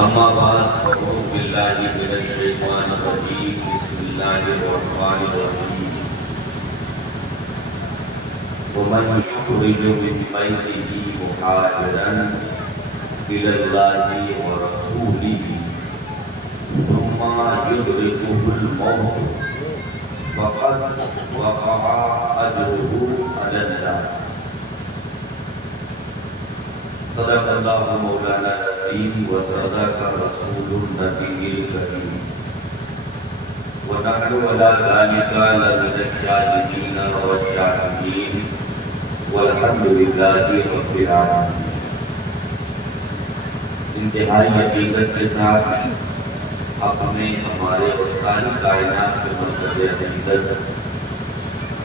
اما بعد فاعوذ باللہ من الشیطان الرجیم بسم اللہ الرحمن الرحیم ومن یخرج من بیتہ مہاجرا الی اللہ ورسولہ ثم یدرکہ الموت فقد وقع اجرہ علی اللہ۔ صدق اللہ مولانا العظیم وصدق رسول النبی الکریم ونحن علی ذلک لمن الشاہدین والشاکرین والحمد للہ رب العالمین۔ انتہائی حقیقت کے ساتھ اپنے ہمارے اور ساری کائنات کے مرکز حقیقت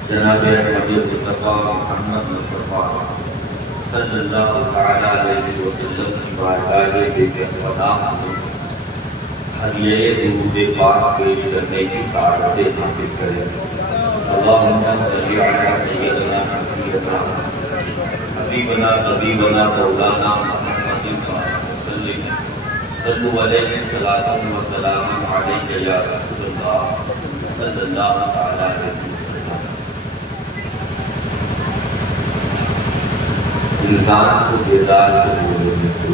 جناب احمد مصطفیٰ محمد مصطفیٰ صلی اللہ تعالیٰ علیہ وسلم کی بارگاہ بے سلام ہدیہ درود پاک پیش کرنے کی سعادت حاصل کریں۔ اللہم صلی علی سیدنا حبیبنا طبیبنا مولانا محمد وسلم صلو علیہ صلاۃ و سلام علیک یا رسول اللہ صلی اللہ تعالیٰ علیہ وسلم۔ انسان کو بیدار ہو لینے دو،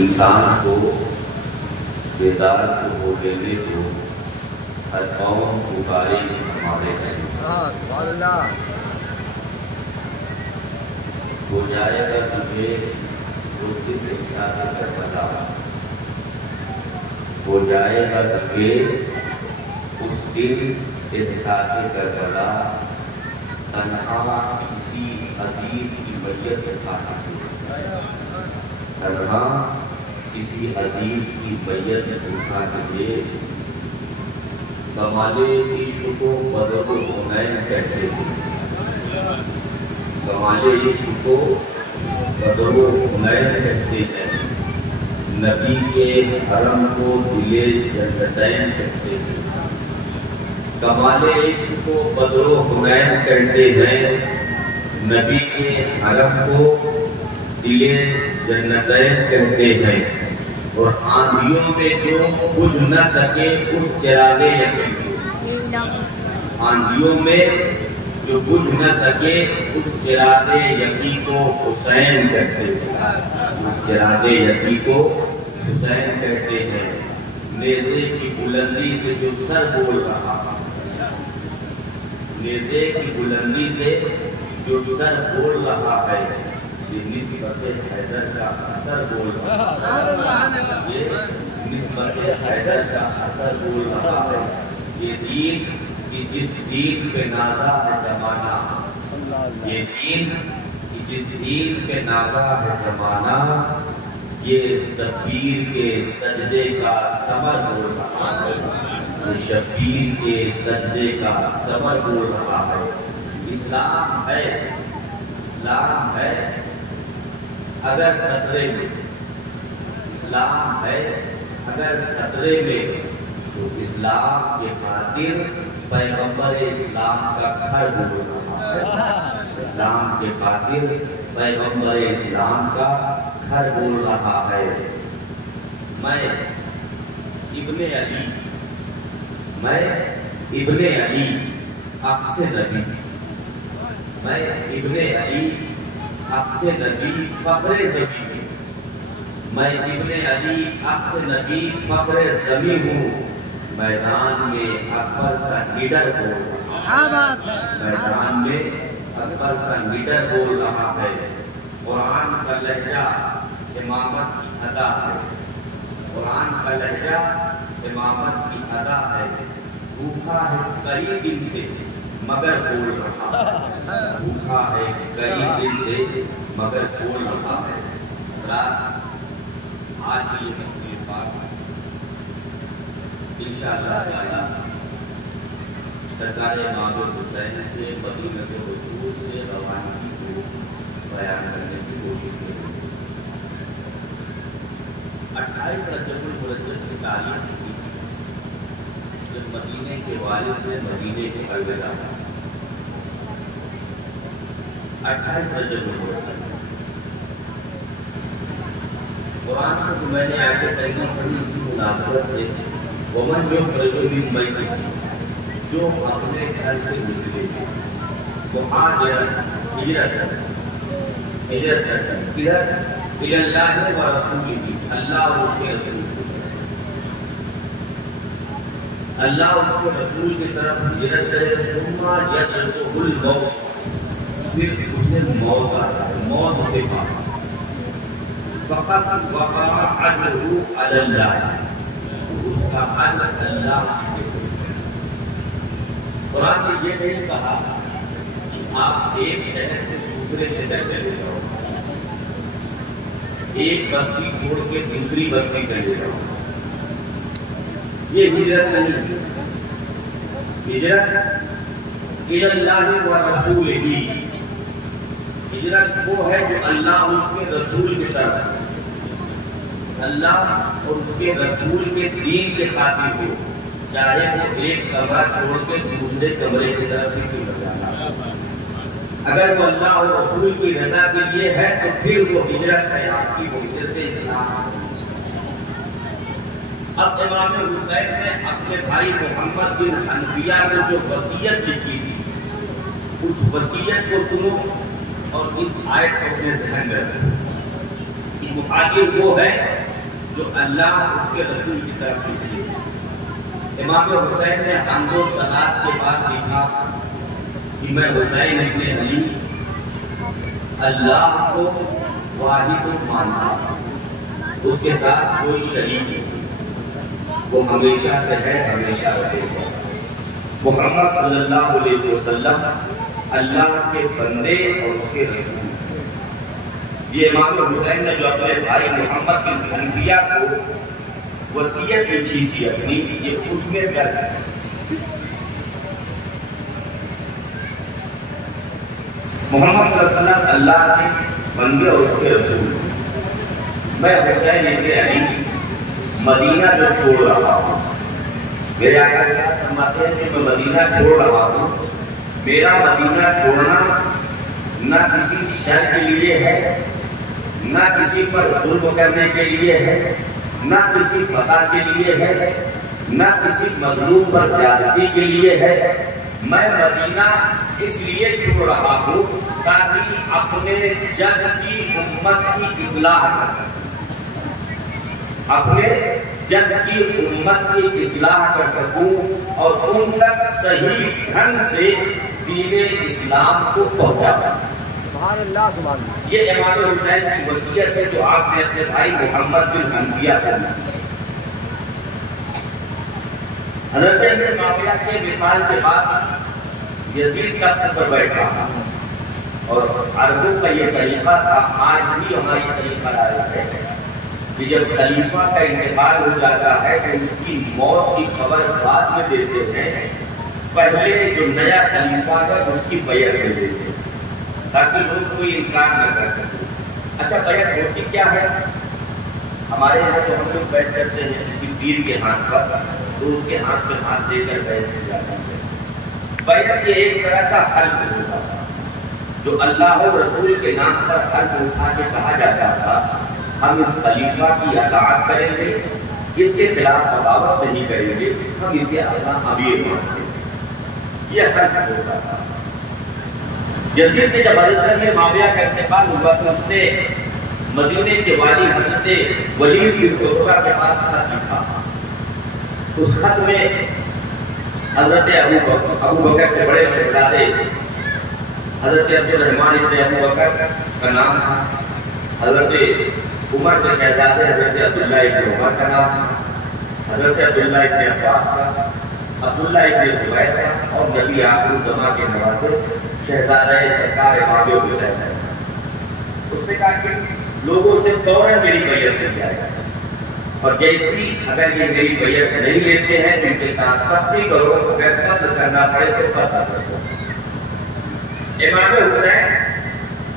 انسان کو بیدار ہو لینے دو، ہر قوم پکارے ہمارے ہیں۔ ہو جائے گا تجھے اس دن احساس کربلا، ہو جائے گا تجھے اس دن احساس کربلا، تنہا کسی عزیز کی میت اٹھا کے، تنہا کسی عزیز کی میت اٹھا کے، کمال عشق کو بدر و حنین کہتے ہیں، کمال عشق کو بدر و حنین کہتے ہیں، نبی کے حرم کو دل جنتین کہتے ہیں، کمال عشق کو بدر و حنین کہتے ہیں، نبی کے حرم کو دل جنتین کہتے ہیں، اور آندھیوں میں جو بجھ نہ سکے اس چراغ یقین کو، آندھیوں میں جو بجھ نہ سکے اس چراغ یقین کو حسین کہتے ہیں، اس چراغ یقین کو حسین کہتے ہیں۔ نیزے کی بلندی سے جو سر بول رہا، نیزے کی بلندی سے جو سر بول رہا ہے، یہ نسبت حیدر کا اثر بول رہا ہے، یہ نسبت حیدر کا اثر بول رہا ہے۔ یہ دین کی جس دین پہ نازا ہے زمانہ، یہ دین کی جس دین پہ نازا ہے زمانہ، یہ شبیر کے سجدے کا ثمر بول رہا ہے، شبیر کے سجدے کا ثمر بول رہا ہے۔ اسلام ہے، اسلام ہے اگر خطرے میں، اسلام ہے اگر خطرے میں، تو اسلام کے خاطر پیغمبر اسلام کا گھر بول رہا ہے، اسلام کے خاطر پیغمبر اسلام کا گھر بول رہا ہے۔ میں ابن علی، میں ابن علی عکس نبی، میں ابن علی عکس نبی فخر زمین، میں ابن علی عکس نبی فخر زمین ہوں، میدان میں اکبر سا لیڈر بول رہا ہے، میدان میں اکبر سا لیڈر بول رہا ہے۔ قرآن کا لہجہ امامت کی ادا ہے، قرآن کا لہجہ امامت کی ادا ہے۔ بھوکا ہے کئی دن سے مگر بول رہا ہے، بھوکا ہے کئی دن سے مگر بول رہا ہے۔ آج کی یہ مجلس پاک انشاءاللہ تعالی سرکار امام حسین سے مدینہ رسول سے روانگی کو بیان کرنے کی کوشش کریں۔ 28 رجب المرجب کی تاریخ تھی جب مدینے کے وارث نے مدینے کے الوداع کہا۔ 28 رجب المرجب قرآن میں تو میں نے آیت کریمہ پڑھی اسی مناسبت سے، ومن جو من بیتہ، جو اپنے گھر سے نکلے ہجرت ادھر الی اللہ و رسولہ، اللہ اور اس کے رسول، اللہ اور اس کے رسول کی طرف ہجرت کرے، ثم یدرکہ الموت، پھر اسے موت آتا ہے، موت اسے پاتا، فقط وقع اجرہ علی اللہ، اس کا اجر اللہ کے لیے۔ قرآن نے یہ نہیں کہا کہ آپ ایک شہر سے دوسرے شہر چلے جاؤ، ایک بستی چھوڑ کے دوسری بستی چلے جاؤ، یہ ہجرت نہیں ہے۔ ہجرت الی اللہ و رسولہ، ہجرت وہ ہے جو اللہ اور اس کے رسول کی طرف، اللہ اور اس کے رسول کے دین کے خاطر ہو، چاہے وہ ایک کمرہ چھوڑ کے دوسرے کمرے کی طرف ہی کیوں نہ جانا، اگر وہ اللہ اور رسول کی رضا کے لیے ہے تو پھر وہ ہجرت ہے، آپ کی وہ ہجرت اسلام۔ اب امام حسین نے اپنے بھائی محمد بن حنفیہ نے جو وصیت لکھی تھی، اس وصیت کو سنو اور اس آیت کو اپنے ذہن میں رکھو کہ مہاجر وہ ہے جو اللہ اور اس کے رسول کی طرف نکلے۔ امام حسین نے حمد و صلات کے بعد لکھا کہ میں حسین ابن علی اللہ کو واحد مانتا ہوں، اس کے ساتھ کوئی شریک نہیں، وہ ہمیشہ سے ہے، ہمیشہ رہے گا۔ محمد صلی اللہ علیہ وسلم اللہ کے بندے اور اس کے رسول۔ یہ امام حسین نے جو اپنے بھائی محمد بن حنفیہ کو وصیت لکھی تھی اپنی، یہ اس میں درج ہے۔ محمد صلی اللہ علیہ وسلم اللہ کے بندے اور اس کے رسول، میں حسین ابن علی مدینہ جو چھوڑ رہا ہوں، میرے آقا فرماتے ہیں کہ میں مدینہ چھوڑ رہا ہوں، میرا مدینہ چھوڑنا نہ کسی شر کے لیے ہے، نہ کسی پر ظلم کرنے کے لیے ہے، نہ کسی فتح کے لیے ہے، نہ کسی مظلوم پر زیادتی کے لیے ہے، میں مدینہ اس لیے چھوڑ رہا ہوں تاکہ اپنے جد کی امت کی اصلاح کر، اپنے جد کی امت کی اصلاح کر سکوں اور ان تک صحیح ڈھنگ سے دین اسلام کو پہنچا سکوں۔ سبحان اللہ، سبحان اللہ۔ یہ امام حسین کی وصیت ہے جو آپ نے اپنے بھائی محمد بن حنفیہ کو دی۔ حضرت ابن معاویہ کے وصال کے بعد یزید تخت پر بیٹھا اور عربوں کا یہ طریقہ تھا، آج بھی ہماری طریقہ رائج ہے کہ جب خلیفہ کا انتقال ہو جاتا ہے تو اس کی موت کی خبر بعد میں دیتے ہیں، پہلے جو نیا خلیفہ ہے اس کی بیعت دے دیتے ہیں تاکہ لوگ کوئی انکار نہ کر سکے۔ اچھا، بیعت ہوتی کیا ہے؟ ہمارے یہاں جو ہم لوگ بیعت کرتے ہیں کسی پیر کے ہاتھ پر تو اس کے ہاتھ میں ہاتھ دے کر بیعت کی جاتی ہے۔ بیعت یہ ایک طرح کا حلف ہوتا تھا جو اللہ و رسول کے نام پر حلف اٹھا کے کہا جاتا تھا، ہم اس خلیفہ کی اطاعت کریں گے، اس کے خلاف بغاوت نہیں کریں گے، ہم اسے اپنا امیر مانتے ہیں، یہ حلف ہوتا تھا۔ یزید نے جب حضرت معاویہ کا انتقال ہوا تو اس نے مدینے کے والی حضرت ولید بن عتبہ کے پاس خط لکھا۔ اس خط میں حضرت ابو بکر کے بڑے شہزادے حضرت عبد الرحمن ابن ابو بکر کا نام تھا، حضرت عمر کے شہزادے حضرت عبداللہ ابن عمر کا نام تھا، حضرت عبداللہ ابن عباس کا، عبداللہ ابن زبیر کا، اور نبی آخر الزماں کے نواسے شہزادہ سرکار امام حسین ہے۔ اس نے کہا کہ لوگوں سے فوراً میری بیعت نہیں جائے گا، اور جیسی اگر یہ میری بیعت نہیں لیتے ہیں تو ان کے ساتھ سختی کرو، اگر قتل کرنا پڑے تو قتل کرو۔ امام حسین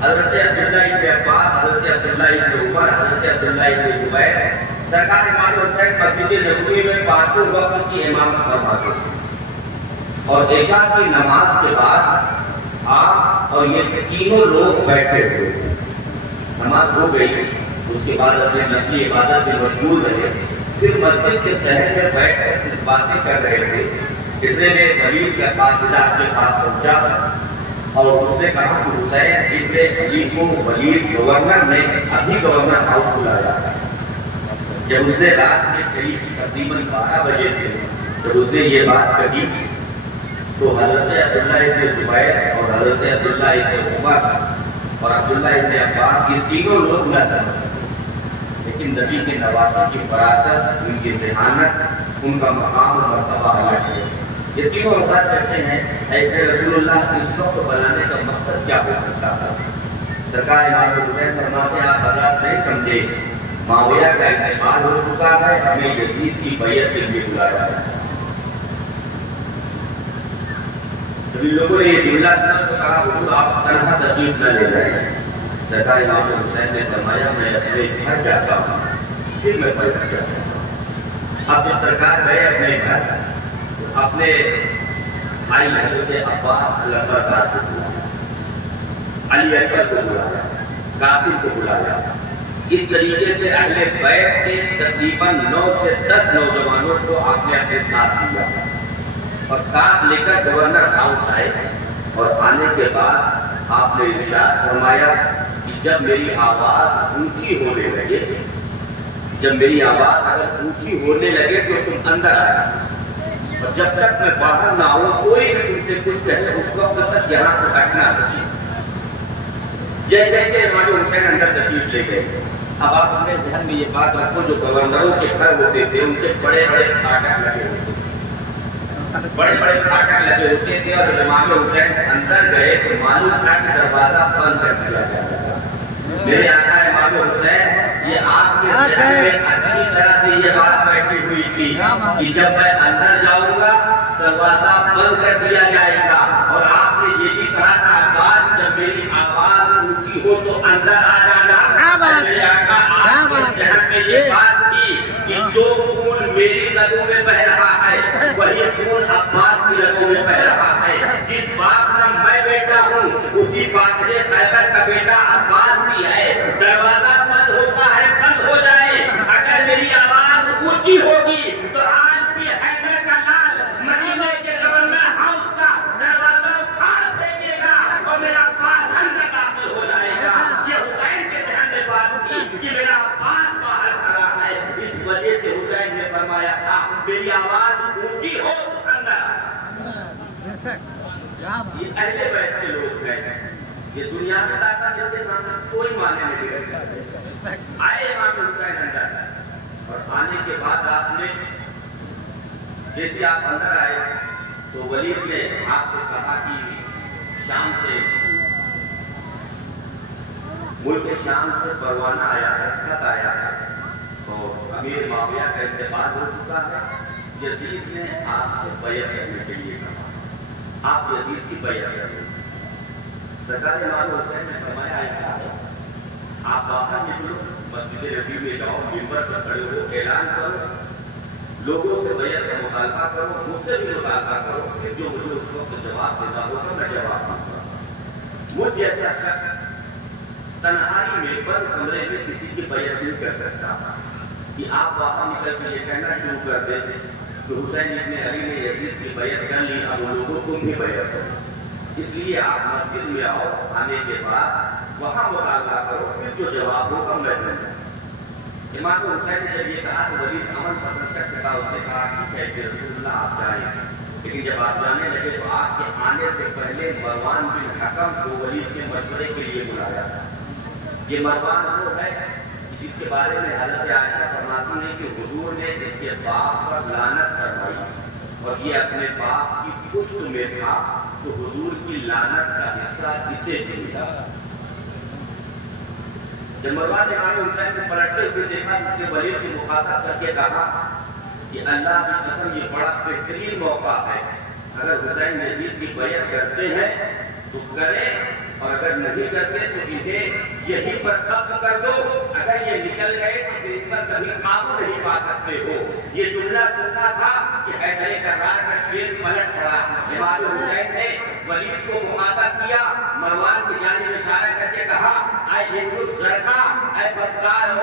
حضرت عبداللہ ابن عباس، حضرت عبداللہ ابن عمر، حضرت عبداللہ ابن زبیر، سرکار امام حسین مسجد نبوی میں پانچوں وقت کی امامت فرماتے تھے، اور عشاء کی نماز کے بعد آپ اور یہ تینوں لوگ بیٹھے ہوئے، نماز ہو گئی، اس کے بعد اپنی نفلی عبادت میں مشغول رہے. پھر مسجد کے صحن میں بیٹھ کر کچھ باتیں کر رہے تھے. اتنے میں ولید کا قاصدہ اپنے پاس پہنچا اور اس نے کہا کہ حسین ابن علی کو ولید گورنر نے ابھی گورنر ہاؤس بلایا. جب اس نے رات کے قریب تقریباً 12 بجے تھے جب اس نے یہ بات کہی تو حضرت عبداللہ ابن زبیر اور حضرت عبداللہ ابن عمر اور عبداللہ ابن عباس یہ تینوں لوگ نہ تھے. لیکن نبی کے نواسے کی فراست، ان کی ذہانت، ان کا مقام و مرتبہ الگ ہے. یہ تینوں بات کرتے ہیں اے رسول اللہ اس کو بلانے کا مقصد کیا ہو سکتا تھا. سرکار امام حسین فرماتے آپ حضرات نہیں سمجھے، معاویہ کا انتقال ہو چکا ہے، ہمیں یزید کی بیعت کے لیے بلایا ہے. جب ان لوگوں نے یہ جملہ سنا تو کہا حضور آپ تنہا تشریف نہ لے جائیں. سرکار امام حسین نے فرمایا میں اپنے گھر جاتا ہوں پھر میں پلٹ جاتا ہوں. اب جب سرکار گئے اپنے گھر اپنے بھائی حضرت عباس اللہ کو بلایا، علی اکبر کو بلایا، قاسم کو بلایا. اس طریقے سے اہل بیت کے تقریباً 9 سے 10 نوجوانوں کو آپ نے اپنے ساتھ لیا اور ساتھ لے کر گورنر ہاؤس آئے. اور آنے کے بعد آپ نے ارشاد فرمایا کہ جب میری آواز اونچی ہونے لگے، جب میری آواز اگر اونچی ہونے لگے تو تم اندر آیا، اور جب تک میں باہر نہ آؤں کوئی بھی تم سے کچھ کہے اس وقت تک یہاں سے ہٹنا نہیں. یہ کہہ کے امام حسین اندر تشریف لے گئے. اب آپ اپنے ذہن میں یہ بات رکھو جو گورنروں کے گھر ہوتے تھے ان کے بڑے بڑے پھاٹک لگے ہوتے تھے، بڑے بڑے پھاٹک لگے ہوتے تھے. اور جب امام حسین اندر گئے تو معلوم تھا کہ دروازہ بند کر دیا گیا تھا. میرے آقا امام حسین یہ آپ کے ذہن میں اچھی طرح سے یہ بات بیٹھی ہوئی تھی کہ جب میں اندر جاؤں گا دروازہ بند کر دیا جائے گا. اور آپ نے یہ بھی کہا تھا عباس جب میری آواز اونچی ہو تو اندر آ جانا. میرے آقا آپ کے ذہن میں یہ بات تھی کہ جو خون میری رگوں میں بہ رہا ہے وہی خون عباس کی رگوں میں بہ رہا ہے. جس باپ کا میں بیٹا ہوں اسی فاتح خیبر کا بیٹا عباس بھی ہے. دروازہ بند ہوتا ہے بند ہو جائے، اگر میری آواز اونچی ہوگی تو آج بھی حیدر کا لال مدینے کے گورنر ہاؤس کا دروازہ اکھاڑ پھینکے گا اور میرا عباس اندر داخل ہو جائے گا. یہ حسین کے ذہن میں بات تھی کہ میرا عباس باہر کھڑا ہے. اس وجہ سے حسین نے فرمایا تھا میری آواز اونچی ہو تو اندر. یہ اہل بیت کے لوگ ہیں، یہ دنیا میں طاقت جن کے سامنے کوئی معنی نہیں رکھ سکتے. آئے امام حسین اندر اور آنے کے بعد آپ نے جیسے آپ اندر آئے تو ولید نے آپ سے کہا کہ شام سے ملک شام سے پروانہ آیا ہے، خط آیا ہے تو امیر معاویہ کا انتقال ہو چکا ہے. یزید نے آپ سے بیعت کرنے کے لیے کہا، آپ یزید کی بیعت کریں. سرکار امام حسین نے فرمایا ایسا ہے آپ باہر نکلو، مسجد نبی میں جاؤ، منبر پر کھڑے ہو، اعلان کرو، لوگوں سے بیعت کا مطالبہ کرو، مجھ سے بھی مطالبہ کرو، پھر جو مجھے اس وقت جواب دینا ہوگا میں جواب دوں گا. مجھ جیسا شخص تنہائی میں بند کمرے میں کسی کی بیعت نہیں کر سکتا کہ آپ باہر نکل کے یہ کہنا شروع کر دیں کہ حسین ابن علی نے یزید کی بیعت کر لی، اب لوگوں کو بھی بیعت کرو. اس لیے آپ مسجد میں آؤ، آنے کے بعد وہاں مطالبہ کرو، پھر جو جواب ہوگا میں دوں گا. امام حسین نے جب یہ کہا تو ولید امن پسند شخص تھا، اس نے کہا ٹھیک ہے کہ رسول اللہ آپ جائیں. لیکن جب آپ جانے لگے تو آپ کے آنے سے پہلے مروان بن حکم کو ولید کے مشورے کے لیے بلایا. یہ مروان وہ ہے جس کے بارے میں حضرت عائشہ فرماتی ہے کہ حضور نے اس کے باپ پر لعنت فرمائی اور یہ اپنے باپ کی پشت میں تھا تو حضور کی لعنت کا حصہ اسے ملا. جب مروان نے امام حسین کو پلٹتے ہوئے دیکھا اس کے ولید کی مخاطب کر کے کہا کہ اللہ کی قسم یہ بڑا بہترین موقع ہے، اگر حسین یزید کی بیعت کرتے ہیں تو کریں اور اگر نہیں کرتے تو انہیں یہیں پر قتل کر دو. اگر یہ نکل گئے تو پھر ان پر کبھی قابو نہیں پا سکتے ہو. یہ جملہ سننا تھا کہ حیدر کرار کا شیر پلٹ پڑا. امام حسین نے ولید کو مخاطب کیا، مروان کی جانب اشارہ کر کے کہا اے ابن الزرقاء، اے بدکار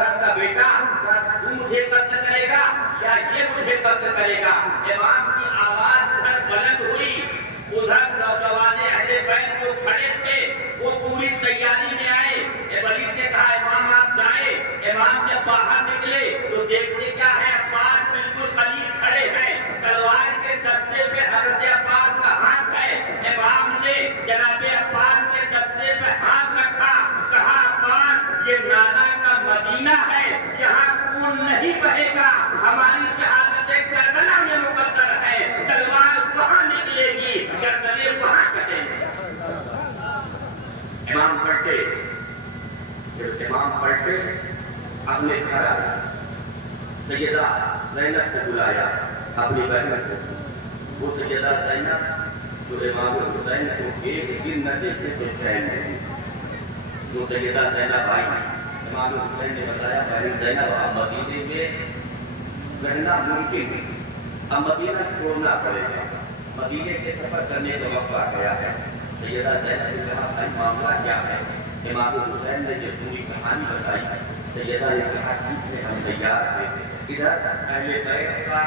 بیٹا تو مجھے قتل کرے گا یا یہ مجھے قتل کرے گا؟ امام کی آواز ادھر بلند ہوئی، ادھر نوجوان اہل بیت جو کھڑے تھے وہ پوری تیاری میں آئے۔ ولید نے کہا امام آپ جائیں۔ امام جب باہر نکلے تو دیکھتے کیا ہے، عباس بالکل قریب کھڑے ہیں، تلوار کے دستے پہ حضرت عباس کا ہاتھ ہے۔ امام نے جناب عباس کے دستے پہ ہاتھ رکھا، کہا عباس یہ نانا کا مدینہ ہے، یہاں خون نہیں بہے گا، ہماری شہادت کربلا میں مقدر ہے، تلوار وہاں نکلے گی، گردنیں وہاں کٹیں گے۔ امام پلٹے، جب امام پلٹے اپنے گھر سیدہ زینب کو بلایا، اپنی بہن کو۔ وہ سیدہ زینب جو امام حسین کو ایک دن نہ دیکھتے تو چین نہیں۔ وہ سیدہ زینب آئی، امام حسین نے بتایا بہن زینب اب مدینے میں رہنا ممکن نہیں، اب مدینہ چھوڑنا پڑے گا، مدینے سے سفر کرنے کا وقت آ گیا ہے۔ سیدہ زینب نے کہا بھائی معاملہ کیا ہے؟ امام حسین نے جو پوری کہانی بتائی، سیدہ نے کہا ٹھیک ہے ہم تیار تھے، ادھر اہل بیت کا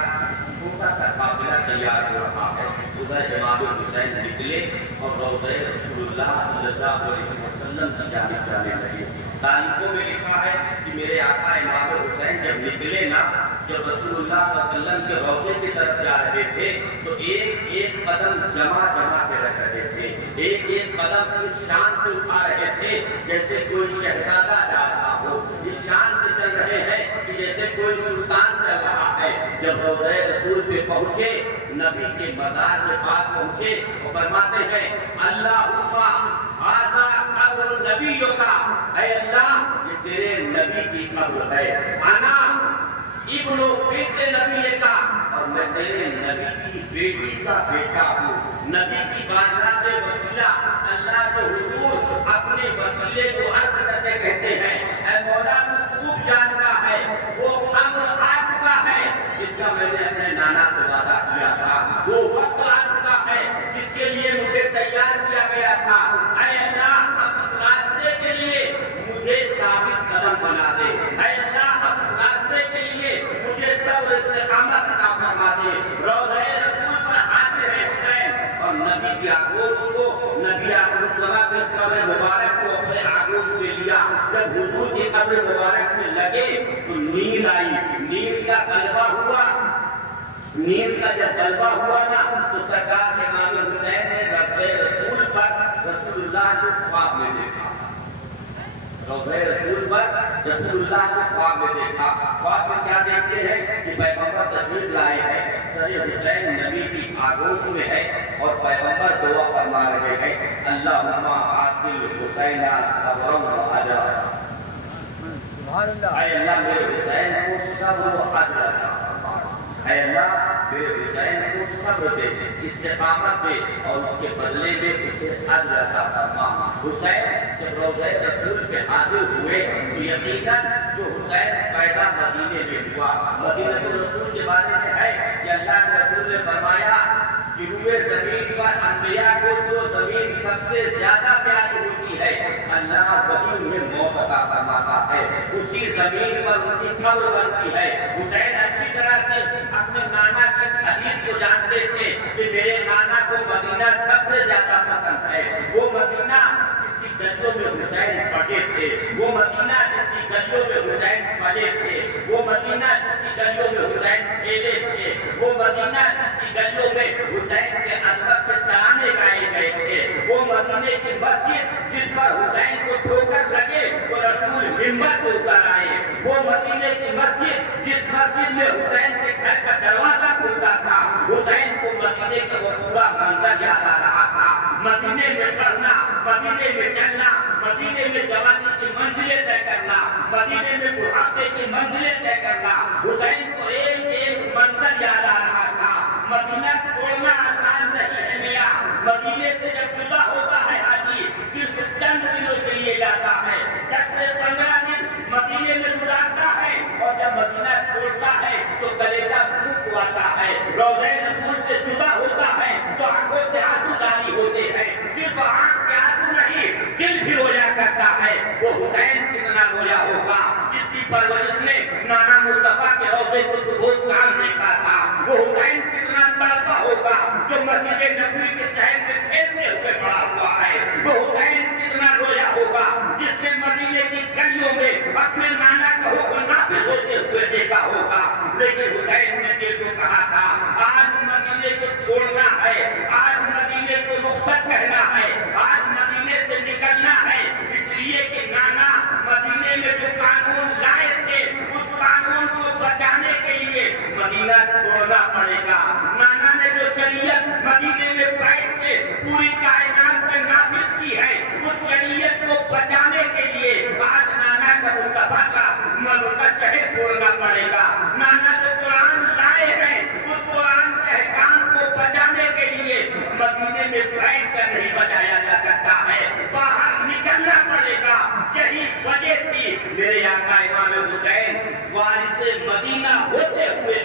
چھوٹا سا قافلہ تیار ہو رہا ہے، ادھر امام حسین نکلے اور روضہ رسول اللہ صلی اللہ علیہ وسلم کی جانب جانے لگے۔ تاریخوں میں لکھا ہے کہ میرے آقا امام حسین جب نکلے نا، جب رسول اللہ صلی اللہ علیہ وسلم کے روضے کی طرف جا رہے تھے تو ایک ایک قدم جمع کے رکھ رہے تھے، ایک ایک قدم اس شان سے اٹھا رہے تھے جیسے کوئی شہزادہ جا رہا ہو، اس شان سے چل رہے ہیں کہ جیسے کوئی سلطان چل رہا ہے۔ جب روضہ رسول پہ پہنچے، نبی کے مزار کے پاس پہنچے، وہ فرماتے ہیں اللہم ھذا قبر نبیک، اے اللہ یہ تیرے نبی کی قبر ہے، انا ابن بنت نبی کا، اور میں تیرے نبی کی بیٹی کا بیٹا ہوں۔ نبی کی بارگاہ میں وسیلہ، اللہ کے حضور اپنے وسیلے کو عرض کرتے کہتے ہیں اے مولا تو خوب جانتا ہے وہ امر آ چکا ہے جس کا میں نے اپنے نانا سے وعدہ کیا تھا، وہ وقت آ چکا ہے جس کے لیے مجھے تیار کیا گیا تھا۔ اے اللہ اب اس راستے کے لیے مجھے ثابت قدم بنا دے، اے اللہ اب اس راستے کے لیے مجھے صبر استقامت عطا فرما دے۔ روضہ رسول پر حاضر ہے حسین اور نبی کی آغوش کو، نبی مصطفیٰ کے قبر مبارک کو اپنے آغوش میں لیا۔ جب حضور کی قبر مبارک سے لگے تو نیند آئی، نیند کا غلبہ ہوا۔ نیند کا جب غلبہ ہوا نا تو سرکار امام حسین نے رب رسول پر رسول اللہ کو خواب میں دیکھا، روضہ رسول پر رسول اللہ کو خواب میں دیکھا۔ خواب میں کیا دیکھتے ہیں کہ پیغمبر تشریف لائے ہیں، سر حسین نبی کی آغوش میں ہے اور پیغمبر دعا فرما رہے ہیں اللہم آتِ الحسین صبرا و اجرا، اے اللہ میرے حسین کو صبر و اجر عطا فرما، اے اللہ میرے حسین کو صبر دے، استقامت دے اور اس کے بدلے میں اسے اجر عطا فرما۔ حسین جب روضہ رسول پہ حاضر ہوئے تو یقیناً جو حسین پیدا مدینے میں ہوا، مدینہ رسول کے بارے میں ہے کہ اللہ کے رسول نے فرمایا کہ روئے زمین پر انبیاء کو جو زمین سب سے زیادہ پیاری ہوتی ہے اللہ وہی انہیں موت عطا فرماتا ہے، اسی زمین پر ان کی قبر بنتی ہے۔ حسین اچھی طرح سے اپنے نانا کی اس حدیث کو جانتے تھے کہ میرے نانا کو مدینہ سب سے زیادہ پسند ہے، وہ مدینہ جس کی گلیوں میں حسین پڑھے تھے، وہ مدینہ جس کی گلیوں میں حسین پلے تھے، وہ مدینہ جس کی گلیوں میں حسین کھیلے تھے، وہ مدینہ جس کی گلیوں میں حسین کے عظمت سے ترانے گائے گئے تھے، وہ مدینے کی مسجد جس پر حسین کو ٹھوکر لگے تو رسول منبر سے اتر آئے، وہ مدینے کی مسجد جس مسجد میں حسین کے گھر کا دروازہ کھلتا تھا، حسین کو مدینے کا وہ پورا منظر یاد آ رہا تھا۔ مدینے میں پڑھنا، مدینے میں چلنا، مدینے میں جوانی کی منزلیں طے کرنا، مدینے میں بڑھاپے کی منزلیں طے کرنا، حسین کو ایک ایک منظر یاد آ رہا تھا۔ مدینہ چھوڑنا آسان نہیں ہے میاں، مدینے سے جب جدا ہوتا ہے حاجی صرف چند دنوں کے لیے جاتا ہے، 10 سے 15 دن مدینے میں گزارتا ہے اور جب مدینہ چھوڑتا ہے تو کلیجہ پھوٹ آتا ہے، روضہ رسول سے جدا ہوتا ہے تو آنکھوں سے آنسو جاری ہوتے ہیں، صرف آنکھ کے آنسو نہیں دل بھی رویا کرتا ہے۔ وہ حسین کتنا رویا ہوگا جس کی پرورش نے شہر چھوڑنا پڑے گا. نانا جو قرآن لائے ہیں اس قرآن کے احکام کو بچانے کے لیے مدینے میں بیٹھ کر نہیں بچایا جا سکتا ہے, باہر نکلنا پڑے گا. یہی وجہ تھی میرے آقا امام حسین وارث مدینہ ہوتے ہوئے